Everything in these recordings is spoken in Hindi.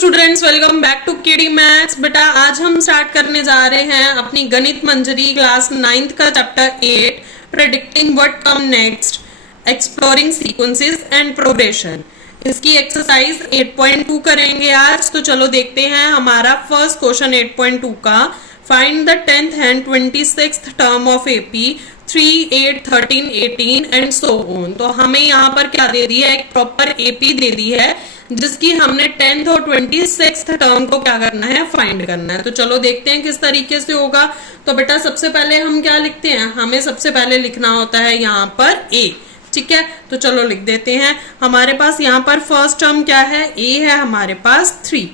Students, welcome back to KD maths. बेटा आज हम स्टार्ट करने जा रहे हैं अपनी गणित मंजरी क्लास 9th का chapter 8 predicting what come next, exploring sequences and progression. इसकी एक्सरसाइज 8.2 करेंगे आज। तो चलो देखते हैं हमारा फर्स्ट क्वेश्चन 8.2 का। Find the 10th and 26th term of AP 3, 8, 13, 18 and so on. तो हमें यहाँ पर क्या दे दी है, एक प्रॉपर एपी दे दी है जिसकी हमने 10th और 26th टर्म को क्या करना है, फाइंड करना है। तो चलो देखते हैं किस तरीके से होगा। तो बेटा सबसे पहले हम क्या लिखते हैं, हमें सबसे पहले लिखना होता है यहाँ पर ए। ठीक है, तो चलो लिख देते हैं। हमारे पास यहाँ पर फर्स्ट टर्म क्या है, ए है हमारे पास 3।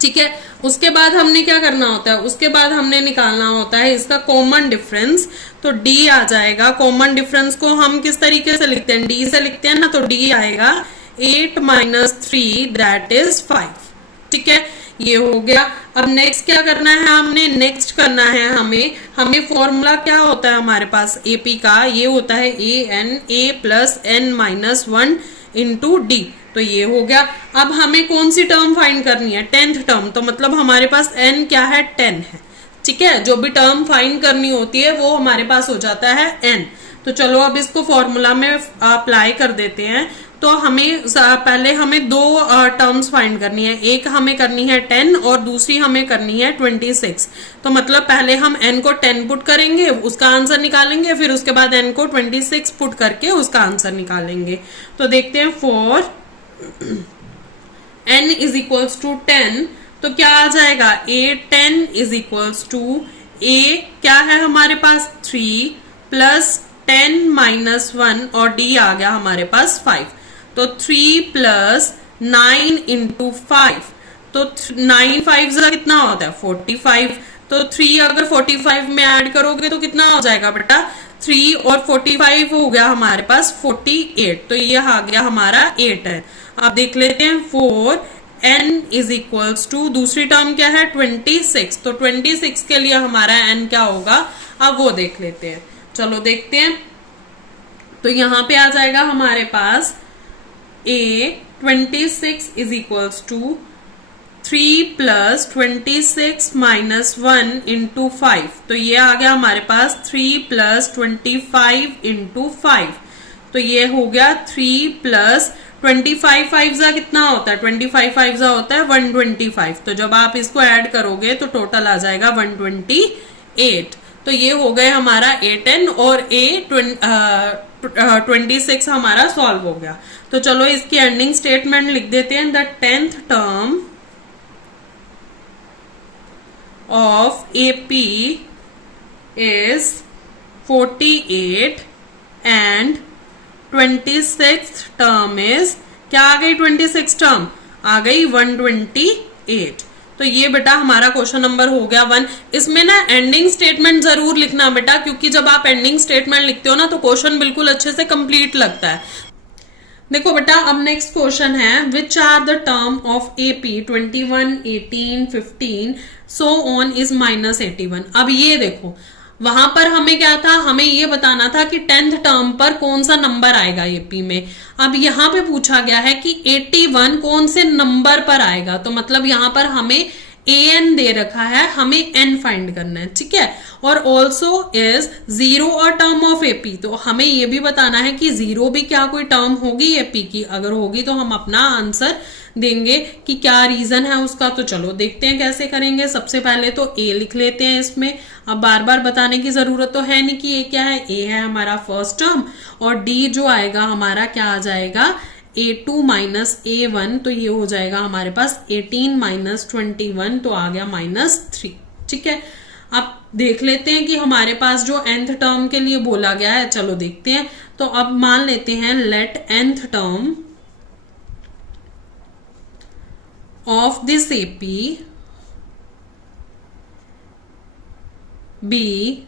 ठीक है, उसके बाद हमने क्या करना होता है, उसके बाद हमने निकालना होता है इसका कॉमन डिफरेंस। तो डी आ जाएगा। कॉमन डिफरेंस को हम किस तरीके से लिखते हैं, डी से लिखते हैं ना। तो डी आएगा 8 - 3 दैट इज 5। ठीक है, ये हो गया। अब नेक्स्ट क्या करना है, हमने नेक्स्ट करना है हमें फॉर्मूला क्या होता है हमारे पास एपी का, ये होता है a plus n minus 1 into d. तो ये हो गया। अब हमें कौन सी टर्म फाइंड करनी है, 10th टर्म। तो मतलब हमारे पास n क्या है, 10 है। ठीक है, जो भी टर्म फाइंड करनी होती है वो हमारे पास हो जाता है n। तो चलो अब इसको फॉर्मूला में अप्लाई कर देते हैं। तो पहले हमें दो टर्म्स फाइंड करनी है, एक हमें करनी है 10 और दूसरी हमें करनी है 26। तो मतलब पहले हम n को 10 पुट करेंगे, उसका आंसर निकालेंगे, फिर उसके बाद n को 26 पुट करके उसका आंसर निकालेंगे। तो देखते हैं for n is equals to 10, तो क्या आ जाएगा, a10 is equals to a क्या है हमारे पास 3 प्लस 10 माइनस 1 और d आ गया हमारे पास 5। तो 3 प्लस 9 इंटू 5, तो 9 5 से कितना होता है 45। तो 3 अगर 45 में ऐड करोगे तो कितना हो जाएगा बेटा, 3 और 45 हो गया हमारे पास 48। तो ये आ गया हमारा 8 है। अब देख लेते हैं for n is equals to, दूसरी टर्म क्या है 26। तो 26 के लिए हमारा n क्या होगा, अब वो देख लेते हैं। चलो देखते हैं। तो यहाँ पे आ जाएगा हमारे पास a26 is equals to 3 plus 26 minus 1 into 5। तो ये आ गया हमारे पास 3 प्लस 25 इंटू 5। तो ये हो गया 3 प्लस 25 5 जा कितना होता है, 25 5 जा होता है 125। तो जब आप इसको ऐड करोगे तो टोटल आ जाएगा 128। तो ये हो गए हमारा a10 और a26 हमारा सॉल्व हो गया। तो चलो इसकी एंडिंग स्टेटमेंट लिख देते हैं। The 10th term of AP is 48 and 26th term is, क्या आ गई 26 टर्म आ गई 128। तो ये बेटा हमारा क्वेश्चन नंबर हो गया 1। इसमें ना एंडिंग स्टेटमेंट जरूर लिखना बेटा, क्योंकि जब आप एंडिंग स्टेटमेंट लिखते हो ना तो क्वेश्चन बिल्कुल अच्छे से कंप्लीट लगता है। देखो बेटा अब नेक्स्ट क्वेश्चन है, which are the term of AP 21, 18, 15 so on is -81। अब ये देखो वहां पर हमें क्या था, हमें ये बताना था कि 10th टर्म पर कौन सा नंबर आएगा एपी में। अब यहाँ पे पूछा गया है कि 81 कौन से नंबर पर आएगा। तो मतलब यहाँ पर हमें an दे रखा है, हमें n फाइंड करना है। ठीक है, और also is 0 a term of AP. तो हमें ये भी बताना है कि 0 भी क्या कोई टर्म होगी एपी की, अगर होगी तो हम अपना आंसर देंगे कि क्या रीजन है उसका। तो चलो देखते हैं कैसे करेंगे। सबसे पहले तो a लिख लेते हैं इसमें। अब बार बार बताने की जरूरत तो है नहीं कि a क्या है, a है हमारा फर्स्ट टर्म और d जो आएगा हमारा क्या आ जाएगा a2 माइनस a1। तो ये हो जाएगा हमारे पास 18 माइनस 21, तो आ गया -3। ठीक है, अब देख लेते हैं कि हमारे पास जो nth टर्म के लिए बोला गया है, चलो देखते हैं। तो अब मान लेते हैं let nth term of this AP be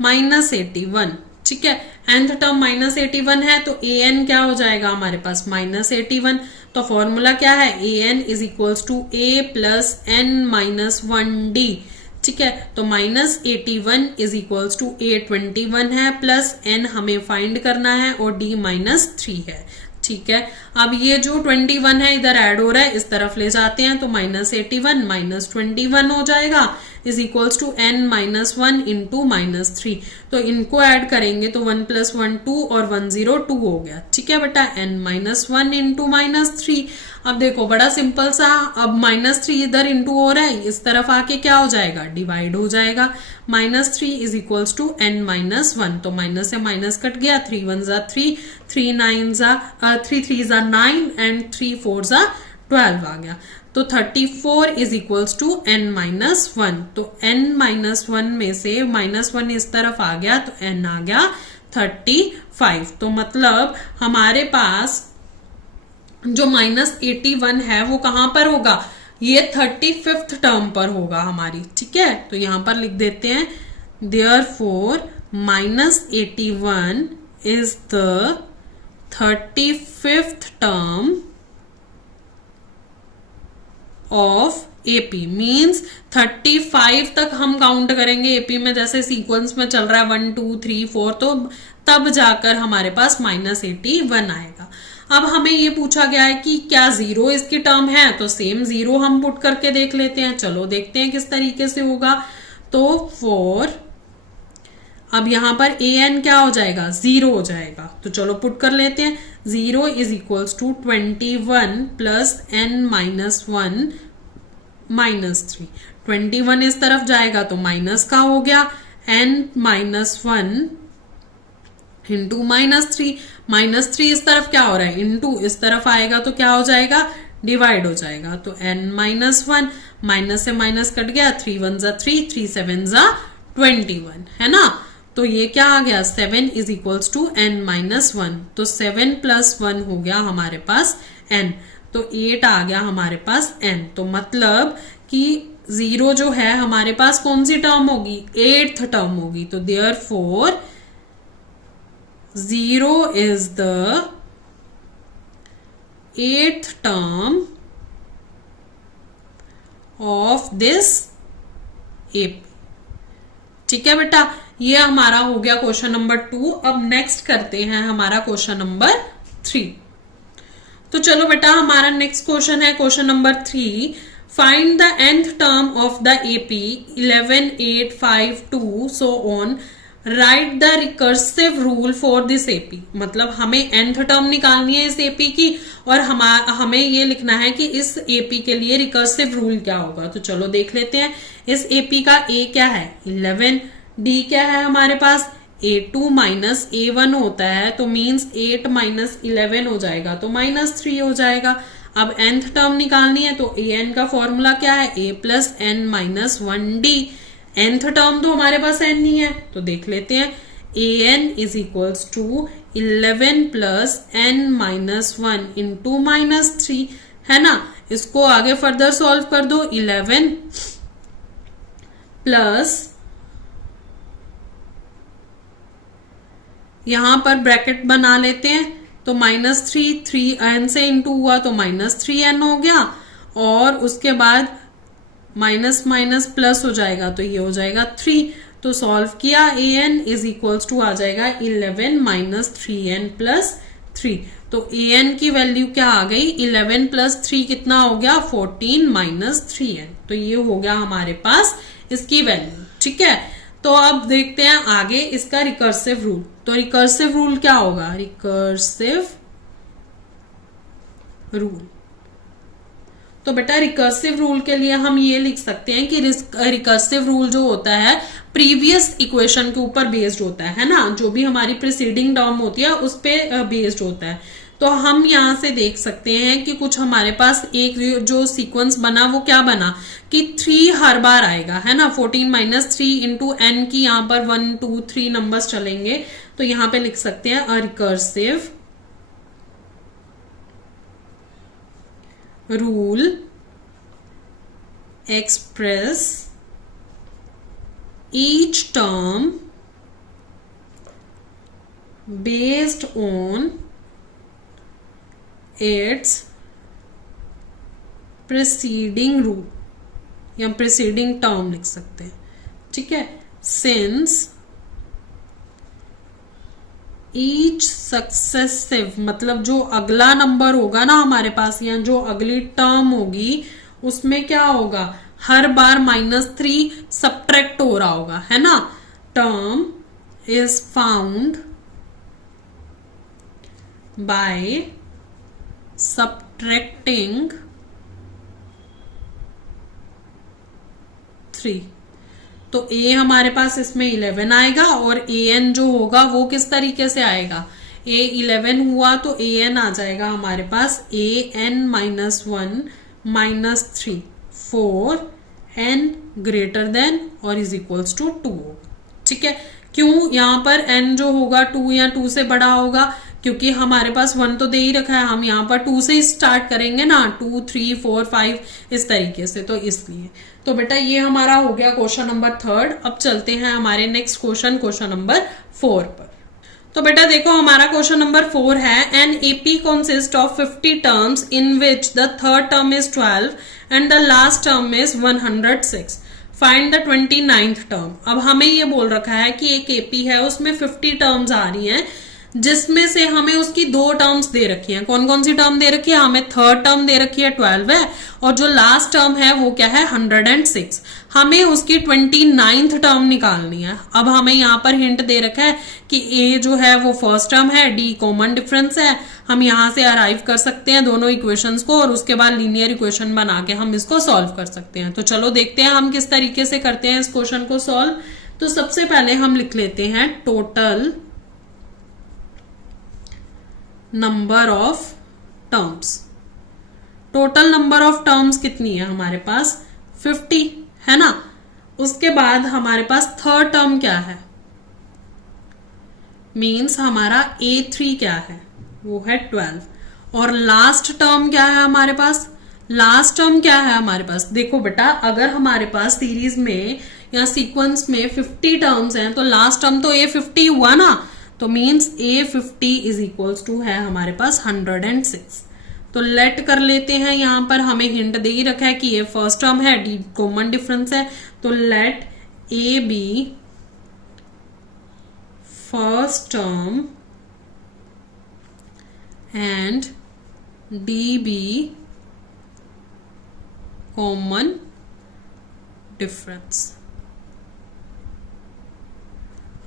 -81। ठीक है, nth टर्म -81 है तो an क्या हो जाएगा हमारे पास -81। तो फॉर्मूला क्या है, an is equals to a plus n minus 1d। ठीक है, तो -81 इज इक्वल्स टू a21 है प्लस n हमें फाइंड करना है और d -3 है। ठीक है। अब ये जो 21 है इधर ऐड हो रहा है, इस तरफ ले जाते हैं तो -81 माइनस 21 हो जाएगा is equals to n minus 1 into -3। तो इनको ऐड करेंगे तो 1 + 1 2 और 1 0 2 हो गया। ठीक है बेटा, n माइनस 1 इंटू -3। अब देखो बड़ा सिंपल सा, अब -3 इधर इंटू हो रहा है, इस तरफ आके क्या हो जाएगा, डिवाइड हो जाएगा। -3 is equals to n minus 1। तो माइनस से माइनस कट गया, 3 1 ज़ा 3, 3 9 ज़ा 3 3 ज़ा 9 एंड 3 4 ज़ा 12 आ गया। तो 34 is equals to n minus 1। तो n माइनस 1 में से -1 इस तरफ आ गया तो n आ गया 35। तो मतलब हमारे पास जो -81 है वो कहां पर होगा, ये 35th टर्म पर होगा हमारी। ठीक है, तो यहां पर लिख देते हैं therefore -81 is the 35th term of AP. Means 35 तक हम काउंट करेंगे एपी में, जैसे सीक्वेंस में चल रहा है 1 2 3 4, तो तब जाकर हमारे पास -81 आएगा। अब हमें ये पूछा गया है कि क्या 0 इसकी टर्म है, तो सेम 0 हम पुट करके देख लेते हैं। चलो देखते हैं किस तरीके से होगा। तो 4, अब यहां पर an क्या हो जाएगा, 0 हो जाएगा। तो चलो पुट कर लेते हैं। 0 is equals to 21 plus n minus 1 -3। 21 इस तरफ जाएगा तो माइनस का हो गया, n माइनस 1 इंटू -3। -3 इस तरफ क्या हो रहा है, इंटू इस तरफ आएगा तो क्या हो जाएगा, डिवाइड हो जाएगा। तो n माइनस 1, माइनस से माइनस कट गया, 3 1 ज़ा 3, 3 7 ज़ा 21, है ना। तो ये क्या आ गया, 7 is equals to n minus 1। तो 7 + 1 हो गया हमारे पास n, तो 8 आ गया हमारे पास n। तो मतलब कि 0 जो है हमारे पास कौन सी टर्म होगी, 8th टर्म होगी। तो therefore 0 is the 8th term of this AP। ठीक है बेटा, ये हमारा हो गया क्वेश्चन नंबर 2। अब नेक्स्ट करते हैं हमारा क्वेश्चन नंबर 3। तो चलो बेटा, हमारा नेक्स्ट क्वेश्चन है question number 3। Find the nth term of the AP 11 8 5 2 so on, right the recursive rule for this AP। मतलब हमें nth टर्म निकालनी है इस AP की, और हमें ये लिखना है कि इस AP के लिए रिकर्सिव रूल क्या होगा। तो चलो देख लेते हैं। इस AP का A क्या है, 11, D क्या है हमारे पास, A2 माइनस A1 होता है, तो मीन्स 8 माइनस 11 हो जाएगा, तो -3 हो जाएगा। अब nth टर्म निकालनी है तो an का फॉर्मूला क्या है, a plus n minus 1d। nth term तो हमारे पास n ही है, तो देख लेते हैं। an is equals to 11 plus n minus 1 into -3, है ना। इसको आगे फर्दर सॉल्व कर दो। 11 प्लस, यहां पर ब्रैकेट बना लेते हैं, तो -3 3n से इंटू हुआ तो -3n हो गया, और उसके बाद माइनस माइनस प्लस हो जाएगा तो ये हो जाएगा 3। तो सॉल्व किया, an इज इक्वल्स टू आ जाएगा 11 माइनस 3n प्लस 3। तो an की वैल्यू क्या आ गई, 11 प्लस 3 कितना हो गया, 14 माइनस 3n। तो ये हो गया हमारे पास इसकी वैल्यू। ठीक है, तो अब देखते हैं आगे इसका रिकर्सिव रूल। तो रिकर्सिव रूल क्या होगा, रिकर्सिव रूल, तो बेटा रिकर्सिव रूल के लिए हम ये लिख सकते हैं कि रिकर्सिव रूल जो होता है प्रीवियस इक्वेशन के ऊपर बेस्ड होता है ना, जो भी हमारी प्रीसीडिंग टर्म होती है उस पे बेस्ड होता है। तो हम यहाँ से देख सकते हैं कि कुछ हमारे पास एक जो सीक्वेंस बना वो क्या बना कि 3 हर बार आएगा, है ना। 14 माइनस 3 इंटू n की यहाँ पर 1 2 3 नंबर्स चलेंगे, तो यहाँ पे लिख सकते हैं a recursive rule express each term based on its preceding rule, या preceding term लिख सकते हैं। ठीक है, since ईच सक्सेसिव मतलब जो अगला नंबर होगा ना हमारे पास या जो अगली टर्म होगी उसमें क्या होगा, हर बार -3 सब्ट्रैक्ट हो रहा होगा, है ना। Term is found by subtracting 3। तो a हमारे पास इसमें 11 आएगा और an जो होगा वो किस तरीके से आएगा, a 11 हुआ तो an आ जाएगा हमारे पास an -1 -3 4 n ग्रेटर देन और इज इक्वल्स टू 2 होगा। ठीक है, क्यों यहाँ पर n जो होगा 2 या 2 से बड़ा होगा, क्योंकि हमारे पास 1 तो दे ही रखा है, हम यहाँ पर 2 से ही स्टार्ट करेंगे ना, 2 3 4 5 इस तरीके से, तो इसलिए। तो बेटा ये हमारा हो गया क्वेश्चन नंबर 3। अब चलते हैं हमारे नेक्स्ट क्वेश्चन नंबर 4 पर। तो बेटा देखो हमारा क्वेश्चन नंबर 4 है, an AP consist of 50 terms in which the third term is 12 and the last term is 106। Find the 29th term. अब हमें ये बोल रखा है कि एक एपी है उसमें 50 टर्म्स आ रही हैं, जिसमें से हमें उसकी 2 टर्म्स दे रखी हैं। कौन कौन सी टर्म दे रखी है, हमें थर्ड टर्म दे रखी है 12 है, और जो लास्ट टर्म है वो क्या है 106। हमें उसकी 29th टर्म निकालनी है। अब हमें यहाँ पर हिंट दे रखा है कि ए जो है वो फर्स्ट टर्म है, डी कॉमन डिफरेंस है। हम यहाँ से अराइव कर सकते हैं दोनों इक्वेशंस को और उसके बाद लीनियर इक्वेशन बना के हम इसको सॉल्व कर सकते हैं। तो चलो देखते हैं हम किस तरीके से करते हैं इस क्वेश्चन को सॉल्व। तो सबसे पहले हम लिख लेते हैं total number of terms. Total number of terms कितनी है हमारे पास 50 है ना। उसके बाद हमारे पास थर्ड टर्म क्या है, मीन्स हमारा A3 क्या है, वो है 12। और लास्ट टर्म क्या है हमारे पास, लास्ट टर्म क्या है हमारे पास, देखो बेटा अगर हमारे पास सीरीज में या सीक्वेंस में 50 टर्म्स हैं तो लास्ट टर्म तो A50 हुआ ना, तो means A50 is equals to है हमारे पास 106। तो लेट कर लेते हैं, यहां पर हमें हिंट दे ही रखा है कि ये फर्स्ट टर्म है, डी कॉमन डिफरेंस है, तो let a be first term and d be common difference.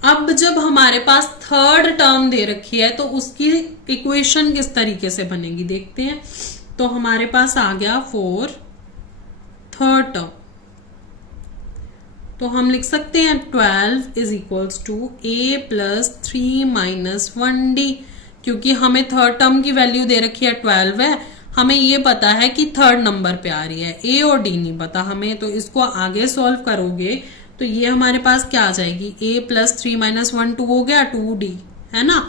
अब जब हमारे पास थर्ड टर्म दे रखी है तो उसकी इक्वेशन किस तरीके से बनेगी देखते हैं। तो हमारे पास आ गया 4 थर्ड टर्म, तो हम लिख सकते हैं 12 is equals to a plus 3 minus 1d। क्योंकि हमें थर्ड टर्म की वैल्यू दे रखी है 12 है, हमें ये पता है कि थर्ड नंबर पे आ रही है, a और d नहीं पता हमें। तो इसको आगे सॉल्व करोगे तो ये हमारे पास क्या आ जाएगी, a प्लस 3 माइनस 1 2 हो गया 2d है ना।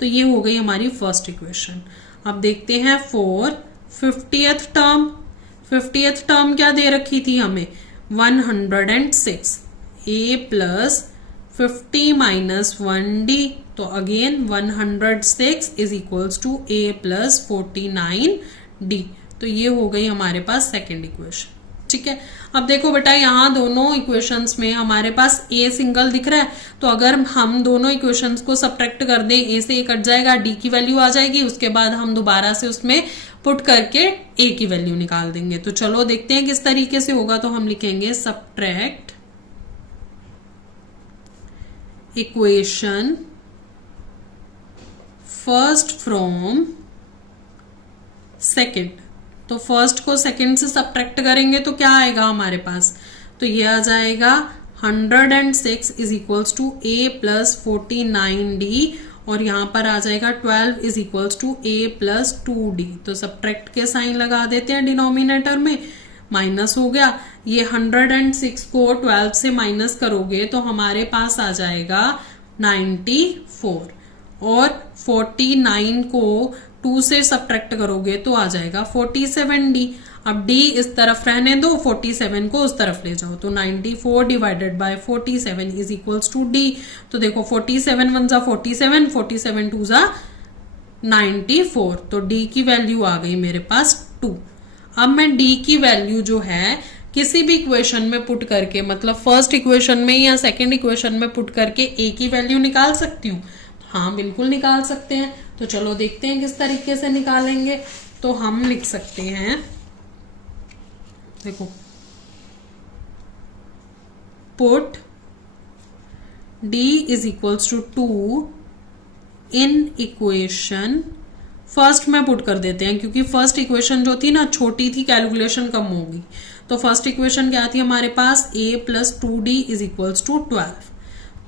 तो ये हो गई हमारी फर्स्ट इक्वेशन। अब देखते हैं 4 50th टर्म। 50th टर्म क्या दे रखी थी हमें 106, a प्लस 50 माइनस 1d, तो again 106 is equals to a plus 49d। तो ये हो गई हमारे पास सेकेंड इक्वेशन। ठीक है, अब देखो बेटा यहाँ दोनों इक्वेशंस में हमारे पास a सिंगल दिख रहा है, तो अगर हम दोनों इक्वेशंस को सब्ट्रैक्ट कर दें, a से a कट जाएगा, d की वैल्यू आ जाएगी, उसके बाद हम दोबारा से उसमें पुट करके a की वैल्यू निकाल देंगे। तो चलो देखते हैं किस तरीके से होगा। तो हम लिखेंगे subtract equation first from second. तो फर्स्ट को सेकंड से सब्ट्रैक्ट करेंगे तो क्या आएगा हमारे पास, तो ये आ जाएगा 106 is equals to a plus 49d, और यहाँ पर आ जाएगा 12 is equals to a plus 2d। तो सब्ट्रैक्ट के साइन लगा देते हैं डिनोमिनेटर में, माइनस हो गया। ये 106 को 12 से माइनस करोगे तो हमारे पास आ जाएगा 94, और 49 को 2 से सब्ट्रैक्ट करोगे तो आ जाएगा 47d। अब d इस तरफ रहने दो, 47 को उस तरफ ले जाओ, तो 94 divided by 47 is equals to d। तो देखो 47 1 जा 47, 47 2 जा 94, तो d की वैल्यू आ गई मेरे पास 2। अब मैं d की वैल्यू जो है किसी भी इक्वेशन में पुट करके, मतलब फर्स्ट इक्वेशन में या सेकेंड इक्वेशन में पुट करके a की वैल्यू निकाल सकती हूँ। हाँ बिल्कुल निकाल सकते हैं। तो चलो देखते हैं किस तरीके से निकालेंगे। तो हम लिख सकते हैं, देखो, put d is equals to 2 in equation, first में पुट कर देते हैं क्योंकि फर्स्ट इक्वेशन जो थी ना छोटी थी, कैलकुलेशन कम होगी। तो फर्स्ट इक्वेशन क्या थी हमारे पास, a plus 2d is equals to 12।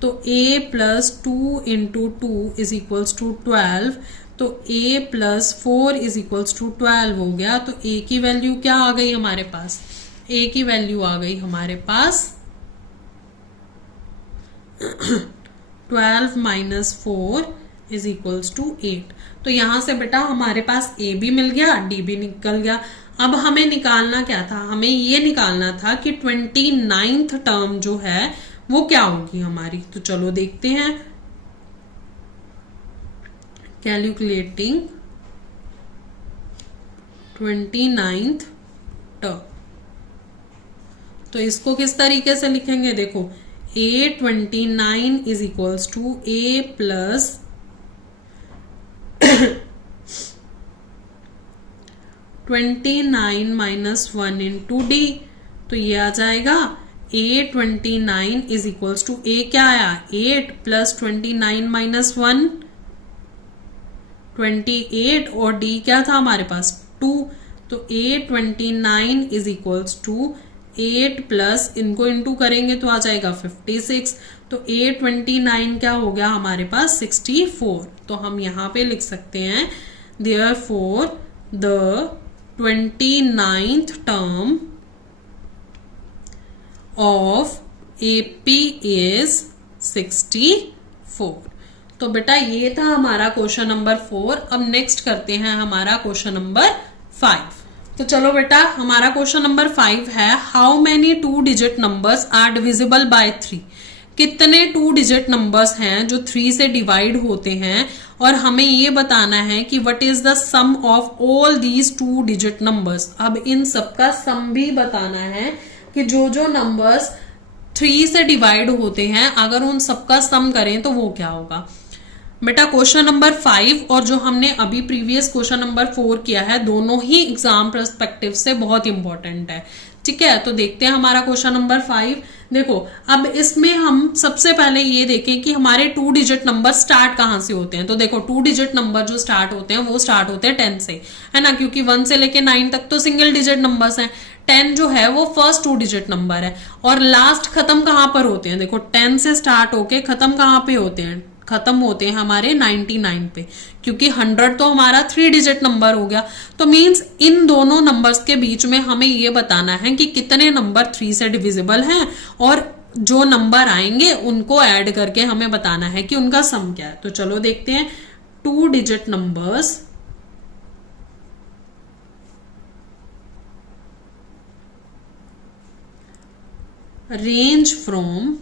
तो a plus 2 into 2 is equals to 12। तो a plus 4 is equals to 12 हो गया। तो a की वैल्यू क्या आ गई हमारे पास, a की वैल्यू आ गई हमारे पास 12 माइनस 4 इज इक्वल्स टू 8। तो यहां से बेटा हमारे पास a भी मिल गया, d भी निकल गया। अब हमें निकालना क्या था, हमें ये निकालना था कि 29th टर्म जो है वो क्या होगी हमारी। तो चलो देखते हैं, कैलकुलेटिंग 29th टर्म। तो इसको किस तरीके से लिखेंगे, देखो a29 is equals to a plus 29 minus 1 into d. तो ये आ जाएगा a29 is equals to a क्या आया 8 प्लस 29 माइनस 1 28 और d क्या था हमारे पास 2। तो a29 is equals to 8 plus इनको इंटू करेंगे तो आ जाएगा 56। तो a29 क्या हो गया हमारे पास 64। तो हम यहाँ पे लिख सकते हैं therefore the 29th term of AP is 64। तो बेटा ये था हमारा क्वेश्चन नंबर 4। अब नेक्स्ट करते हैं हमारा क्वेश्चन नंबर 5। तो चलो बेटा हमारा क्वेश्चन नंबर 5 है, how many 2 digit numbers are divisible by 3। कितने 2 डिजिट नंबर्स हैं जो 3 से डिवाइड होते हैं, और हमें ये बताना है कि what is the sum of all these 2 digit numbers. अब इन सबका सम भी बताना है कि जो जो नंबर्स 3 से डिवाइड होते हैं अगर उन सबका सम करें तो वो क्या होगा। बेटा क्वेश्चन नंबर 5 और जो हमने अभी प्रीवियस क्वेश्चन नंबर 4 किया है दोनों ही एग्जाम पर्सपेक्टिव से बहुत इंपॉर्टेंट है। ठीक है, तो देखते हैं हमारा क्वेश्चन नंबर 5। देखो अब इसमें हम सबसे पहले ये देखें कि हमारे 2 डिजिट नंबर स्टार्ट कहाँ से होते हैं। तो देखो 2 डिजिट नंबर जो स्टार्ट होते हैं वो स्टार्ट होते हैं 10 से, है ना, क्योंकि 1 से लेके 9 तक तो सिंगल डिजिट नंबर्स हैं। 10 जो है वो फर्स्ट 2 डिजिट नंबर है। और लास्ट खत्म कहाँ पर होते हैं, देखो 10 से स्टार्ट होके खत्म कहाँ पे होते हैं, खत्म होते हैं हमारे 99 पे, क्योंकि 100 तो हमारा 3 डिजिट नंबर हो गया। तो मींस इन दोनों नंबर्स के बीच में हमें ये बताना है कि कितने नंबर 3 से डिविजिबल हैं, और जो नंबर आएंगे उनको ऐड करके हमें बताना है कि उनका सम क्या है। तो चलो देखते हैं 2 digit numbers range from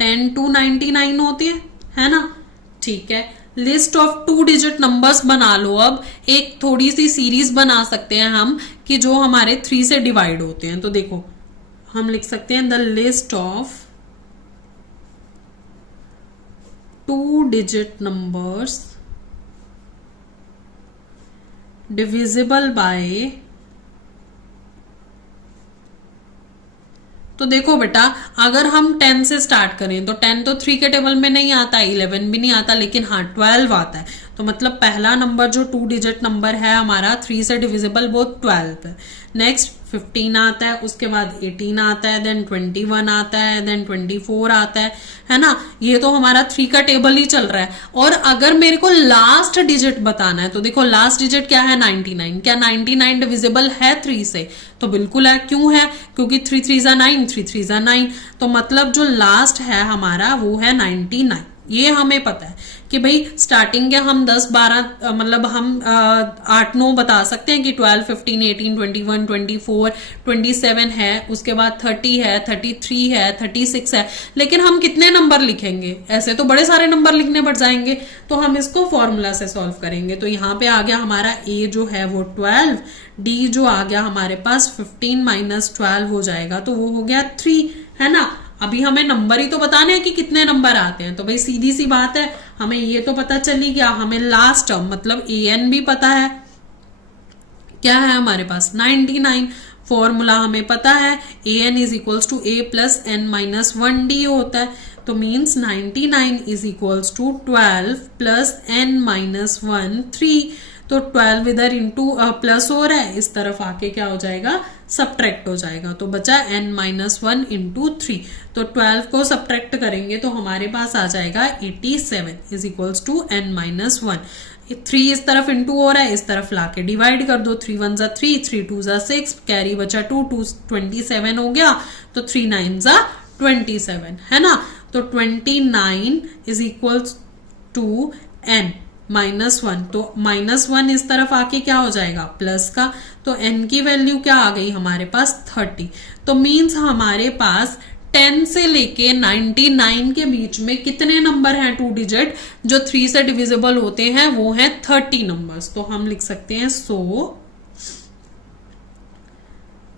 10 to 99 होती है ना। ठीक है, लिस्ट ऑफ 2 डिजिट नंबर्स बना लो। अब एक थोड़ी सी सीरीज बना सकते हैं हम कि जो हमारे 3 से डिवाइड होते हैं। तो देखो हम लिख सकते हैं the list of 2 digit numbers divisible by. तो देखो बेटा अगर हम 10 से स्टार्ट करें तो 10 तो 3 के टेबल में नहीं आता, 11 भी नहीं आता, लेकिन हाँ 12 आता है। तो मतलब पहला नंबर जो 2 डिजिट नंबर है हमारा 3 से डिविजिबल वो 12 है। नेक्स्ट 15 आता है, उसके बाद 18 आता है, देन 21 आता है, देन 24 आता है ना। ये तो हमारा 3 का टेबल ही चल रहा है। और अगर मेरे को लास्ट डिजिट बताना है तो देखो लास्ट डिजिट क्या है 99। क्या 99 डिविजिबल है 3 से, तो बिल्कुल है। क्यों है, क्योंकि 3 3 जा 9, 3 3 जा 9। तो मतलब जो लास्ट है हमारा वो है 99। ये हमें पता है कि भाई स्टार्टिंग के हम 10 12 मतलब हम 8 9 बता सकते हैं कि 12 15 18 21 24 27 है, उसके बाद 30 है, 33 है, 36 है। लेकिन हम कितने नंबर लिखेंगे, ऐसे तो बड़े सारे नंबर लिखने पड़ जाएंगे। तो हम इसको फॉर्मूला से सॉल्व करेंगे। तो यहाँ पे आ गया हमारा a जो है वो 12, d जो आ गया हमारे पास 15 माइनस 12 हो जाएगा, तो वो हो गया 3, है ना। अभी हमें नंबर ही तो बताने हैं कि कितने नंबर आते हैं। तो भाई सीधी सी बात है, हमें ये तो पता चली गया, हमें लास्ट टर्म मतलब an भी पता है, क्या है हमारे पास 99। फॉर्मूला हमें पता है an is equals to a plus n minus 1d होता है। तो means 99 is equals to 12 plus n minus 1 3। तो 12 इधर इंटू प्लस हो रहा है, इस तरफ आके क्या हो जाएगा सब्ट्रैक्ट हो जाएगा। तो बचा n माइनस 1 इंटू 3। तो 12 को सब्ट्रैक्ट करेंगे तो हमारे पास आ जाएगा 87 is equals to n minus 1। 3 इस तरफ इंटू हो रहा है, इस तरफ लाके डिवाइड कर दो। 3 1 जा 3, 3 2 जा 6, कैरी बचा 2, 2 27 हो गया। तो 3 9 जा 27 है ना। तो 29 is equals to n minus 1। तो माइनस 1 इस तरफ आके क्या हो जाएगा प्लस का। तो n की वैल्यू क्या आ गई हमारे पास 30। तो मीन्स हमारे पास 10 से लेके 99 के बीच में कितने नंबर हैं 2 डिजिट जो 3 से डिविजिबल होते हैं, वो हैं 30 नंबर्स। तो हम लिख सकते हैं so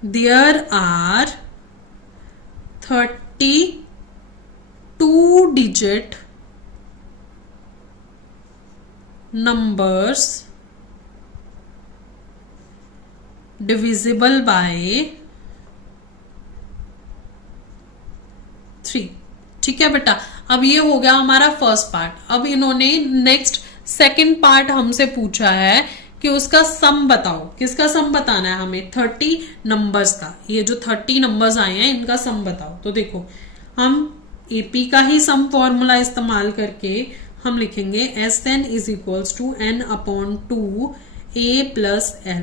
there are 32 digit numbers divisible by 3। ठीक है बेटा, अब ये हो गया हमारा फर्स्ट पार्ट। अब इन्होंने नेक्स्ट सेकंड पार्ट हमसे पूछा है कि उसका सम बताओ। किसका सम बताना है हमें 30 नंबर्स का। ये जो 30 नंबर्स आए हैं इनका सम बताओ। तो देखो हम एपी का ही सम फॉर्मूला इस्तेमाल करके हम लिखेंगे Sn is equals to n upon 2 a plus l।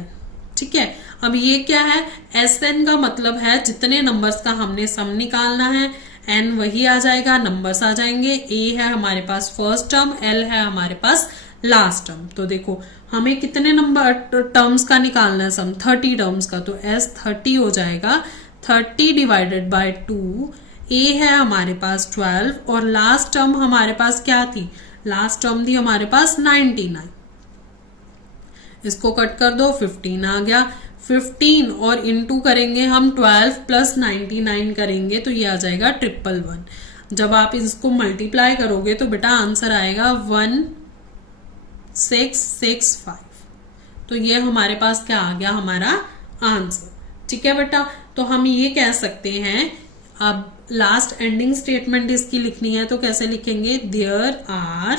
ठीक है, अब ये क्या है Sn का मतलब है जितने नंबर्स का हमने सम निकालना है, n वही आ जाएगा, नंबर्स आ जाएंगे। a है हमारे पास फर्स्ट टर्म, l है हमारे पास लास्ट टर्म। तो देखो हमें कितने नंबर टर्म्स का निकालना है सम 30 टर्म्स का। तो S 30 हो जाएगा 30 डिवाइडेड बाय 2। a है हमारे पास 12 और लास्ट टर्म हमारे पास क्या थी, लास्ट टर्म थी हमारे पास 99। इसको कट कर दो 15 आ गया। 15 और इनटू करेंगे हम 12 प्लस 99 करेंगे तो ये आ जाएगा 111। जब आप इसको मल्टीप्लाई करोगे तो बेटा आंसर आएगा 1665। तो ये हमारे पास क्या आ गया हमारा आंसर। ठीक है बेटा, तो हम ये कह सकते हैं, अब लास्ट एंडिंग स्टेटमेंट इसकी लिखनी है तो कैसे लिखेंगे, there are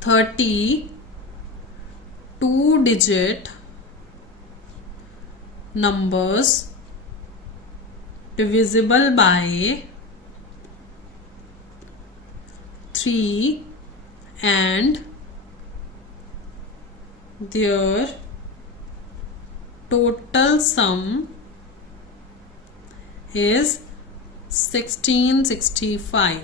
32 digit numbers divisible by 3 and their total sum is 1665।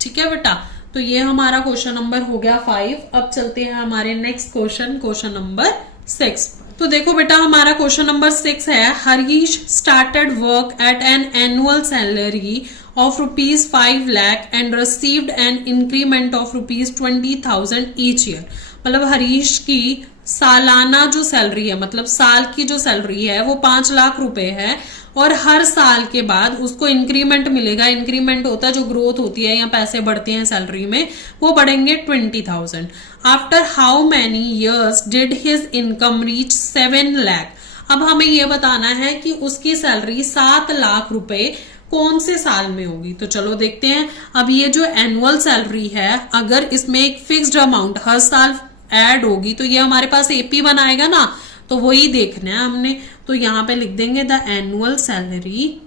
ठीक है बेटा, तो ये हमारा क्वेश्चन नंबर हो गया 5। अब चलते हैं हमारे नेक्स्ट क्वेश्चन नंबर 6। तो देखो बेटा हमारा क्वेश्चन नंबर 6 है, Harish started work at an annual salary of rupees 5 lakh and received an increment of rupees 20,000 each year। मतलब हरीश की सालाना जो सैलरी है, मतलब साल की जो सैलरी है वो 5 लाख रुपए है और हर साल के बाद उसको इंक्रीमेंट मिलेगा। इंक्रीमेंट होता है जो ग्रोथ होती है या पैसे बढ़ते हैं सैलरी में, वो बढ़ेंगे 20,000। After how many years did his income reach 7 lakh. अब हमें ये बताना है कि उसकी सैलरी 7 लाख रुपए कौन से साल में होगी। तो चलो देखते हैं। अब ये जो एनुअल सैलरी है, अगर इसमें एक फिक्स्ड अमाउंट हर साल ऐड होगी तो ये हमारे पास एपी बनाएगा ना, तो वही देखना है हमने। तो यहां पे लिख देंगे the annual salary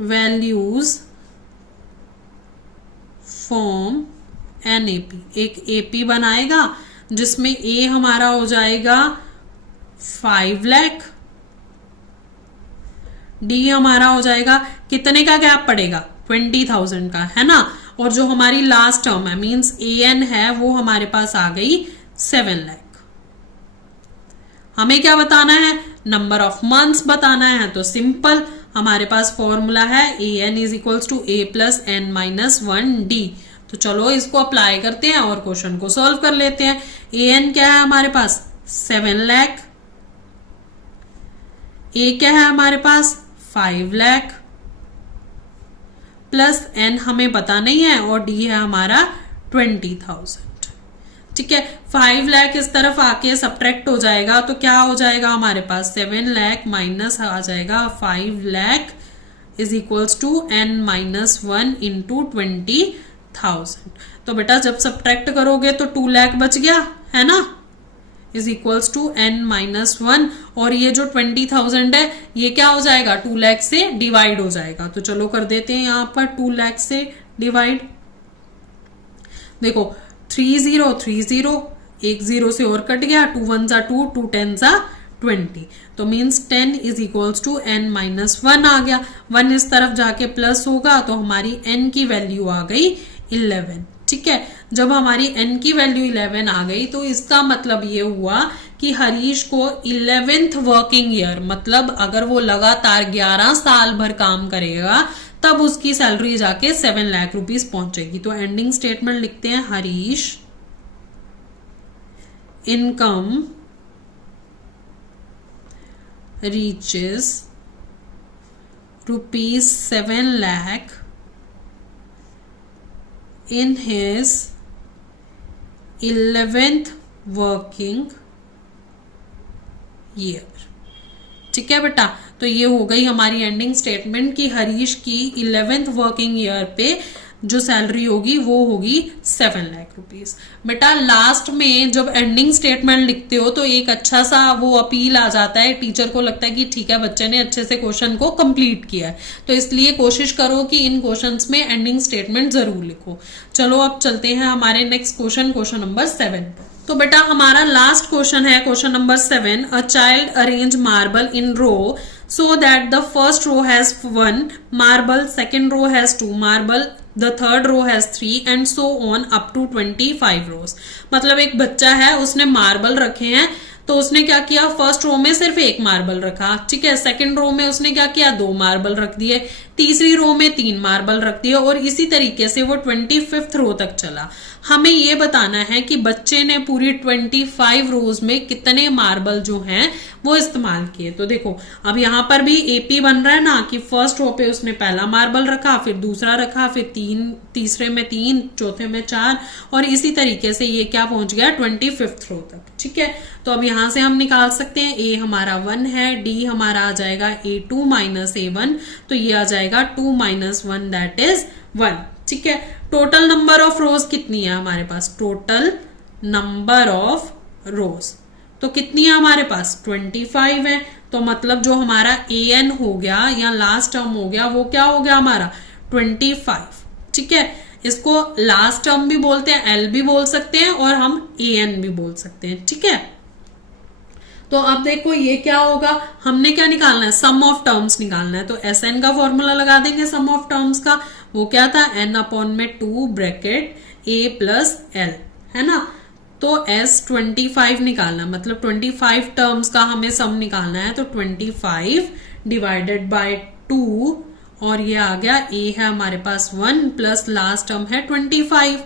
values form an AP. एक एपी बनाएगा जिसमें ए हमारा हो जाएगा 5 लाख, डी हमारा हो जाएगा कितने का गैप पड़ेगा 20,000 का, है ना। और जो हमारी लास्ट टर्म है मींस एन है वो हमारे पास आ गई 7 लाख। हमें क्या बताना है, नंबर ऑफ मंथ्स बताना है। तो सिंपल हमारे पास फॉर्मूला है a n is equals to a plus n minus 1 d. तो चलो इसको अप्लाई करते हैं और क्वेश्चन को सॉल्व कर लेते हैं। an क्या है हमारे पास 7 लाख, a क्या है हमारे पास 5 लाख, प्लस n हमें पता नहीं है और d है हमारा 20,000। ठीक है, 5 लाख इस तरफ आके सब्ट्रैक्ट हो जाएगा तो क्या हो जाएगा हमारे पास 7 लाख माइनस आ जाएगा 5 lakh is equals to n minus 1 into 20,000। तो बेटा जब सब्ट्रैक्ट करोगे तो 2 लाख बच गया है ना, is equals to n minus 1, और ये जो 20,000 है ये क्या हो जाएगा 2 लाख से डिवाइड हो जाएगा। तो चलो कर देते हैं यहां पर 2 लाख से डिवाइड। देखो 3 0 3 0, एक 0 से और कट गया, 2 1 जा 2, 2 10 जा 20, तो means 10 is equals to n minus 1 आ गया। 1 इस तरफ जाके प्लस होगा तो हमारी n की वैल्यू आ गई 11। ठीक है, जब हमारी n की वैल्यू 11 आ गई तो इसका मतलब ये हुआ कि हरीश को 11th वर्किंग ईयर, मतलब अगर वो लगातार 11 साल भर काम करेगा तब उसकी सैलरी जाके 7 लाख रुपीस पहुंचेगी। तो एंडिंग स्टेटमेंट लिखते हैं Harish income reaches ₹7 lakh in his 11th working year। ठीक है बेटा, तो ये हो गई हमारी एंडिंग स्टेटमेंट कि हरीश की 11th वर्किंग ईयर पे जो सैलरी होगी वो होगी 7 लाख रुपीस। बेटा लास्ट में जब एंडिंग स्टेटमेंट लिखते हो तो एक अच्छा सा वो अपील आ जाता है, टीचर को लगता है कि ठीक है बच्चे ने अच्छे से क्वेश्चन को कंप्लीट किया है, तो इसलिए कोशिश करो कि इन क्वेश्चंस में एंडिंग स्टेटमेंट जरूर लिखो। चलो अब चलते हैं हमारे नेक्स्ट क्वेश्चन, क्वेश्चन नंबर 7। तो बेटा हमारा लास्ट क्वेश्चन है question number 7। A child arrange marble in row so that the first row has 1 marble, second row has 2 marble, the third row has 3 and so on up to 25 rows। मतलब एक बच्चा है उसने मार्बल रखे हैं, तो उसने क्या किया फर्स्ट रो में सिर्फ 1 मार्बल रखा, ठीक है, सेकंड रो में उसने क्या किया 2 मार्बल रख दिए, तीसरी रो में 3 मार्बल रख दिए और इसी तरीके से वो 25th रो तक चला। हमें ये बताना है कि बच्चे ने पूरी 25 रोज में कितने मार्बल जो हैं वो इस्तेमाल किए। तो देखो अब यहाँ पर भी एपी बन रहा है ना कि फर्स्ट रो पे उसने पहला मार्बल रखा, फिर दूसरा रखा, फिर तीसरे में 3, चौथे में 4 और इसी तरीके से ये क्या पहुंच गया 25th रो तक। ठीक है, तो अब यहां से हम निकाल सकते हैं ए हमारा 1 है, डी हमारा आ जाएगा A2 माइनस A1, तो ये आ जाएगा 2 माइनस 1 दैट इज 1। ठीक है, टोटल नंबर ऑफ रोज कितनी है हमारे पास, टोटल नंबर ऑफ रोज तो कितनी है हमारे पास 25 है। तो मतलब जो हमारा an हो गया या लास्ट टर्म हो गया वो क्या हो गया हमारा 25। ठीक है, इसको लास्ट टर्म भी बोलते हैं, एल भी बोल सकते हैं और हम an भी बोल सकते हैं। ठीक है, तो अब देखो ये क्या होगा, हमने क्या निकालना है सम ऑफ टर्म्स निकालना है, तो SN का फॉर्मूला लगा देंगे सम ऑफ टर्म्स का, वो क्या था n/2 bracket a plus l है ना। तो S25 निकालना मतलब 25 टर्म्स का हमें सम निकालना है, तो 25 डिवाइडेड बाय 2 और ये आ गया a है हमारे पास 1 प्लस लास्ट टर्म है 25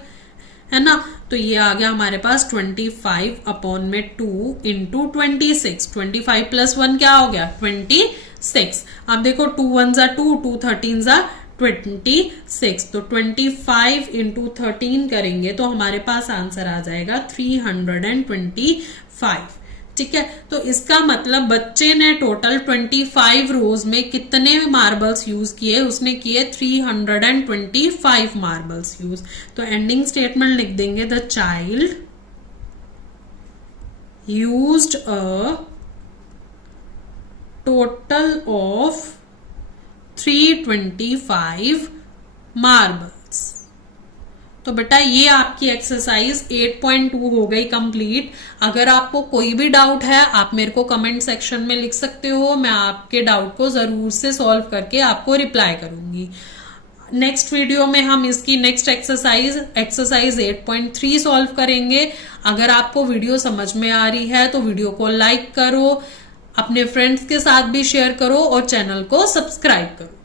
है ना, तो ये आ गया हमारे पास 25/2 इंटू 26। 25 प्लस 1 क्या हो गया 26। अब देखो 2 1 जा 2, 2 13 जा 26, तो 25 इंटू 13 करेंगे तो हमारे पास आंसर आ जाएगा 325। ठीक है, तो इसका मतलब बच्चे ने टोटल 25 रोज में कितने मार्बल्स यूज किए, उसने किए 325 मार्बल्स यूज। तो एंडिंग स्टेटमेंट लिख देंगे the child used a total of 325 marbles. तो बेटा ये आपकी एक्सरसाइज 8.2 हो गई कंप्लीट। अगर आपको कोई भी डाउट है आप मेरे को कमेंट सेक्शन में लिख सकते हो, मैं आपके डाउट को जरूर से सॉल्व करके आपको रिप्लाई करूंगी। नेक्स्ट वीडियो में हम इसकी नेक्स्ट एक्सरसाइज 8.3 सॉल्व करेंगे। अगर आपको वीडियो समझ में आ रही है तो वीडियो को लाइक करो, अपने फ्रेंड्स के साथ भी शेयर करो और चैनल को सब्सक्राइब करो।